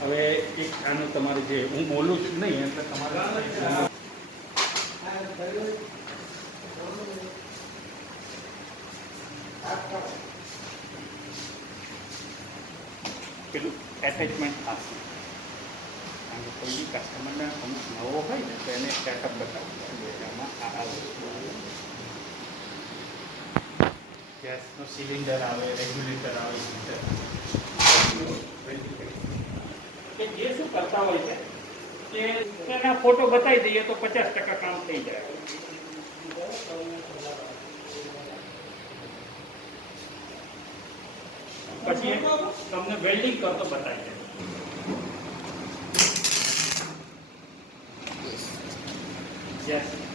હવે એક આનું તમારે જે હું બોલું છું નહીં એટલે તમારે પેલું એટેચમેન્ટ થશે. કારણ કે કોઈ બી કસ્ટમરને અમુક નવો હોય ને તો એને સેટઅપ બતાવવું એમાં આ વસ્તુ આવે. ગેસનો સિલિન્ડર આવે, રેગ્યુલેટર આવે, હીટર કે જે શું કરતા હોય છે કે એના ફોટો બતાવી દઈએ તો 50% કામ થઈ જાય. પછી તમને વેલ્ડિંગ કરતો બતાવી દે. યસ.